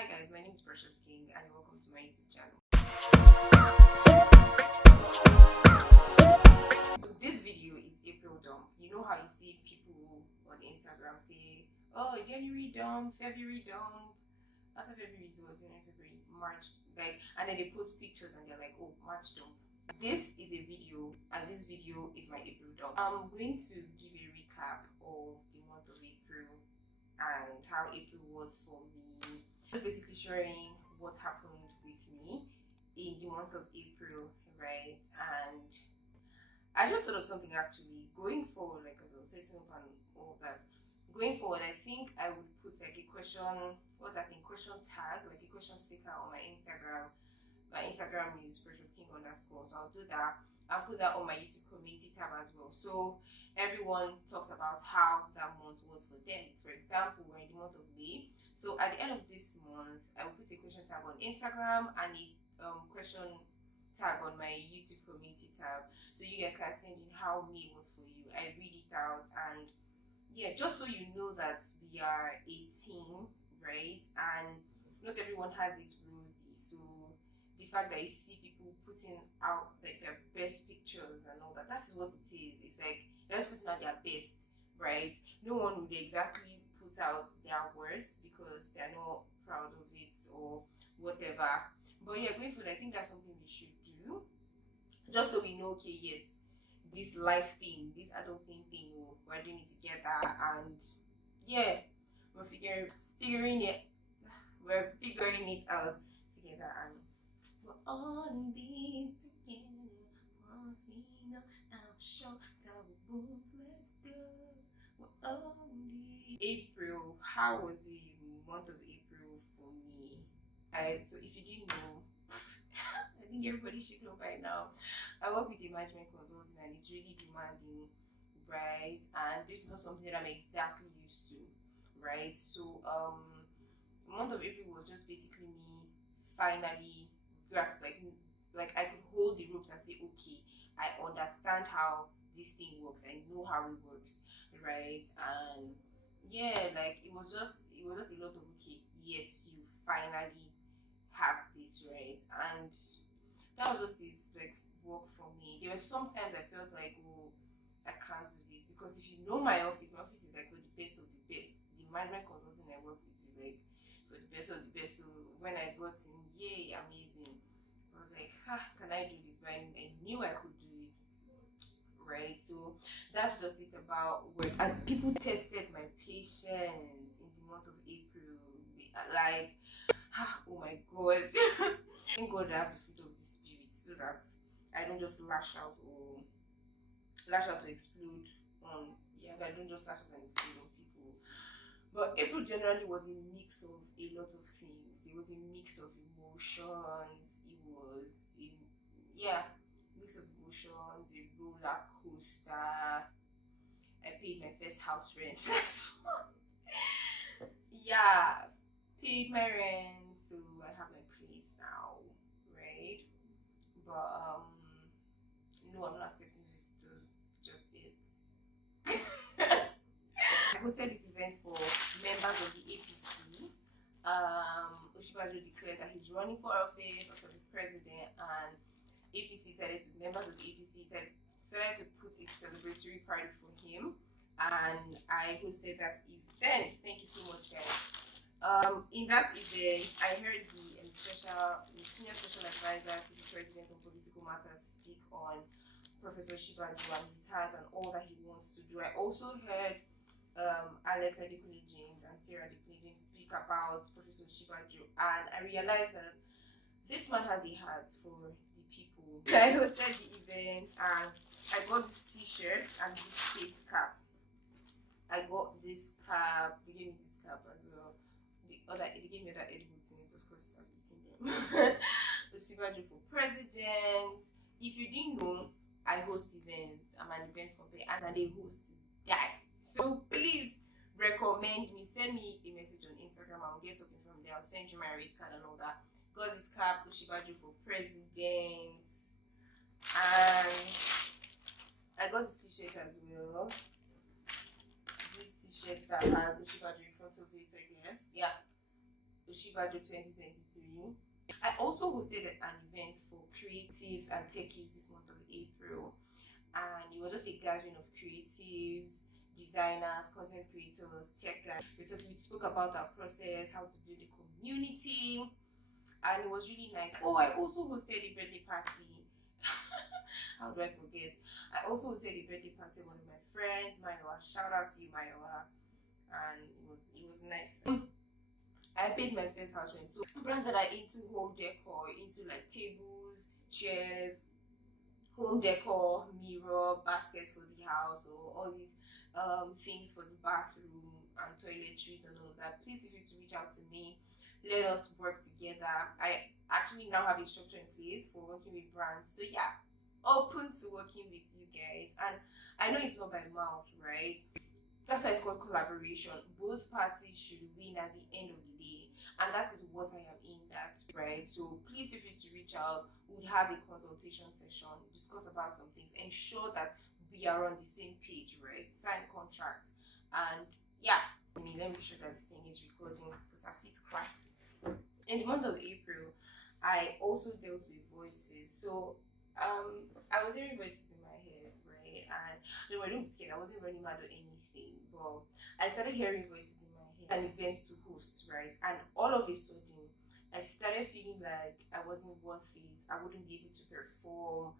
Hi guys, my name is Precious King and welcome to my YouTube channel. So this video is April dump. You know how you see people on Instagram say, oh, January dump, February dump. After February is what? January, February, March, and then they post pictures and they're like, oh, March dump. This is a video and this video is my April dump. I'm going to give a recap of the month of April and how April was for me. Just basically sharing what happened with me in the month of April, right? And I just thought of something actually. Going forward, like as I was setting up and all that, going forward, I think I would put like a question, question tag, like a question sticker on my Instagram. My Instagram is PreciousKing_. So I'll do that. I'll put that on my YouTube community tab as well. So everyone talks about how that month was for them. For example, we're in the month of May. So at the end of this month, I will put a question tag on Instagram and a question tag on my YouTube community tab. So you guys can send in how May was for you. I read it out and yeah, just so you know that we are a team, right? And not everyone has it rosy. So the fact that you see people putting out like their best pictures and all that, that is what it is. It's like they're just putting out their best, right? No one would exactly put out their worst because they're not proud of it or whatever. But yeah, going forward, I think that's something we should do. Just so we know, okay, yes, this life thing, this adulting thing, we're doing it together, and yeah, we're figuring it out together, and we're all in this together. Once we know our show, time we move, let's go. We're all in this. April, how was the month of April for me? So if you didn't know, I think everybody should know by now. I work with a management consulting and it's really demanding, right? And this is not something that I'm exactly used to, right? So the month of April was just basically me finally grasp like I could hold the ropes and say, okay, I understand how this thing works. I know how it works, right? And yeah, like it was just a lot of okay, yes, you finally have this, right? And that was just it, like work for me. There were sometimes I felt like, oh, I can't do this because if you know my office is like for the best of the best. The management consulting I work with is like for the best of the best. So when I got in, yay, amazing. I was like, can I do this? But I knew I could do it, right? So that's just it about work. And people tested my patience in the month of April. Like, oh my god. Thank God I have the fruit of the spirit so that I don't just lash out to explode on I don't just lash out and explode on people. But April generally was a mix of a lot of things. It was a mix of emotions. It was mix of emotions, a roller coaster. I paid my first house rent as well. Yeah, paid my rent, so I have my place now, right? But no, I'm not accepting visitors just yet. I hosted this event for members of the APC. Osinbajo declared that he's running for office as the president, and APC members of the APC decided to put a celebratory party for him, and I hosted that event. Thank you so much, guys. In that event, I heard the senior special advisor to the president on political matters speak on Professor Osinbajo and his heart and all that he wants to do. I also heard Alex Adekunle James and Sarah Adekunle James speak about Professor Osinbajo, and I realized that this man has a heart for the people. I hosted the event and I got this t-shirt and this face cap. I got this cap, they gave me this cap as well. They gave me other Ed Woodtons, of course, I'm eating them. Osinbajo for president. If you didn't know, I host events. I'm an event company and I'm a host guy. So please recommend me. Send me a message on Instagram. I'll get talking from there. I'll send you my rate card and all that. Got this cap, Osinbajo for president. And I got this t-shirt as well. This t-shirt that has Osinbajo in front of it, I guess. Yeah. Oshibajo 2023. I also hosted an event for creatives and techies this month of April, and it was just a gathering of creatives, designers, content creators, tech guys. We spoke about our process, how to build a community, and it was really nice. Oh, I also hosted a birthday party. How do I forget? I also hosted a birthday party with one of my friends, Mayowa. Shout out to you, Mayowa. And it was nice. I paid my first house rent. So brands that are into home decor, into like tables, chairs, home decor, mirror, baskets for the house, or all these things for the bathroom and toiletries and all of that, please feel free to reach out to me. Let us work together. I actually now have a structure in place for working with brands. So yeah, open to working with you guys. And I know it's not by mouth, right? That's why it's called collaboration. Both parties should win at the end of the day, and that is what I am aimed at, right? So please feel free to reach out. We would have a consultation session, discuss about some things, ensure that we are on the same page, right? Sign contract, and yeah. Let me be sure that this thing is recording because I fit crack. In the month of April, I also dealt with voices. So I was hearing voices in my head, right? And no, I don't be scared. I wasn't running mad or anything, but I started hearing voices in my head. An event to host, right? And all of a sudden, I started feeling like I wasn't worth it. I wouldn't be able to perform.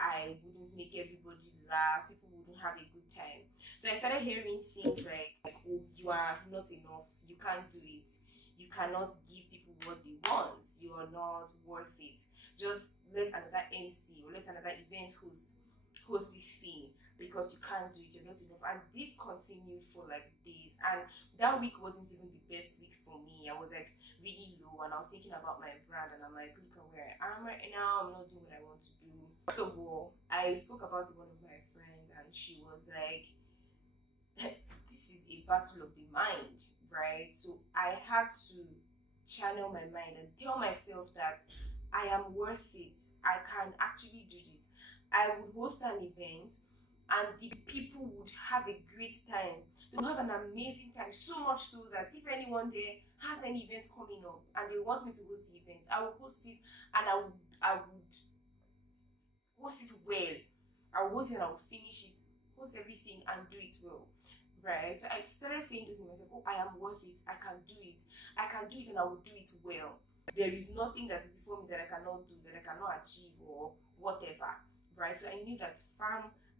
I wouldn't make everybody laugh. People wouldn't have a good time. So I started hearing things like, oh, you are not enough. You can't do it. You cannot give people what they want. You are not worth it. Just let another MC or let another event host this thing because you can't do it. You're not enough. And this continued for like days. And that week wasn't even the best week for me. I was like really low, and I was thinking about my brand, and I'm like, look at where I am right now. I'm not doing what I want to do. First of all, I spoke about it with one of my friends, and she was like, this is a battle of the mind, right? So I had to channel my mind and tell myself that I am worth it. I can actually do this. I would host an event and the people would have a great time. They will have an amazing time, so much so that if anyone there has any event coming up and they want me to host the event, I will host it, and I would host it well. I will host it and I will finish it, host everything and do it well. Right? So I started saying those to myself, oh, I am worth it, I can do it. I can do it and I will do it well. There is nothing that is before me that I cannot do, that I cannot achieve or whatever. Right? So I knew that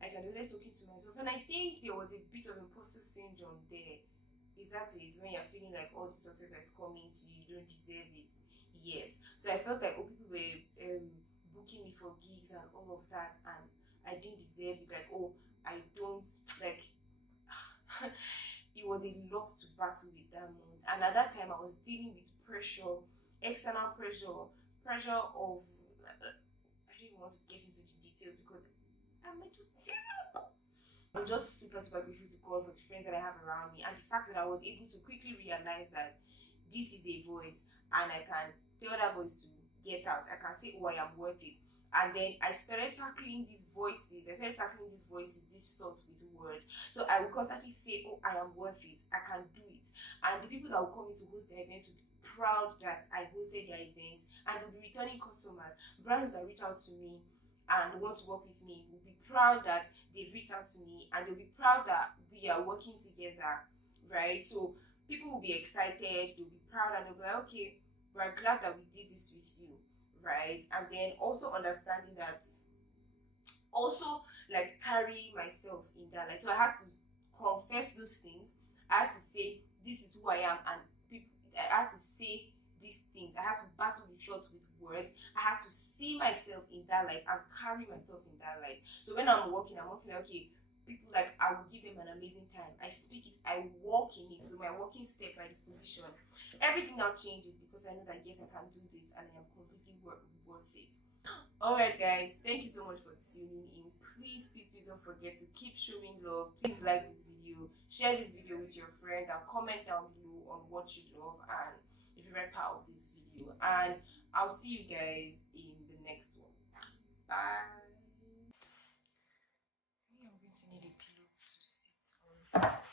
I can do that talking to myself. And I think there was a bit of imposter syndrome there. Is that it? When you're feeling like all the success that's coming to you, you don't deserve it. Yes. So I felt like people were booking me for gigs and all of that, and I didn't deserve it. Like, oh, I don't, like, it was a lot to battle with that moment. And at that time, I was dealing with pressure, external pressure of, I don't even want to get into the details because I'm just terrible. I'm just super grateful to God for the friends that I have around me, and the fact that I was able to quickly realize that this is a voice and I can tell that voice to get out. I can say, oh, I am worth it. And then I started tackling these voices. These thoughts with words. So I will constantly say, oh, I am worth it. I can do it. And the people that will come in to host the event will be proud that I hosted their event, and they'll be returning customers. Brands that reach out to me and want to work with me will be proud that they've reached out to me, and they'll be proud that we are working together, right? So people will be excited, they'll be proud, and they'll be like, okay, we're glad that we did this with you, right? And then also understanding that, also like carry myself in that, like, so I had to confess those things. I had to say this is who I am, and I had to say these things. I had to battle the thoughts with words. I had to see myself in that light and carry myself in that light. So when I'm walking like, okay, people, like, I will give them an amazing time. I speak it, I walk in it. So my walking step, my disposition, everything now changes because I know that yes, I can do this and I am completely worth it. Alright guys, thank you so much for tuning in. Please don't forget to keep showing love. Please like this video, share this video with your friends, and comment down below on what you love and your favorite part of this video. And I'll see you guys in the next one. Bye. I'm going to need a pillow to sit on.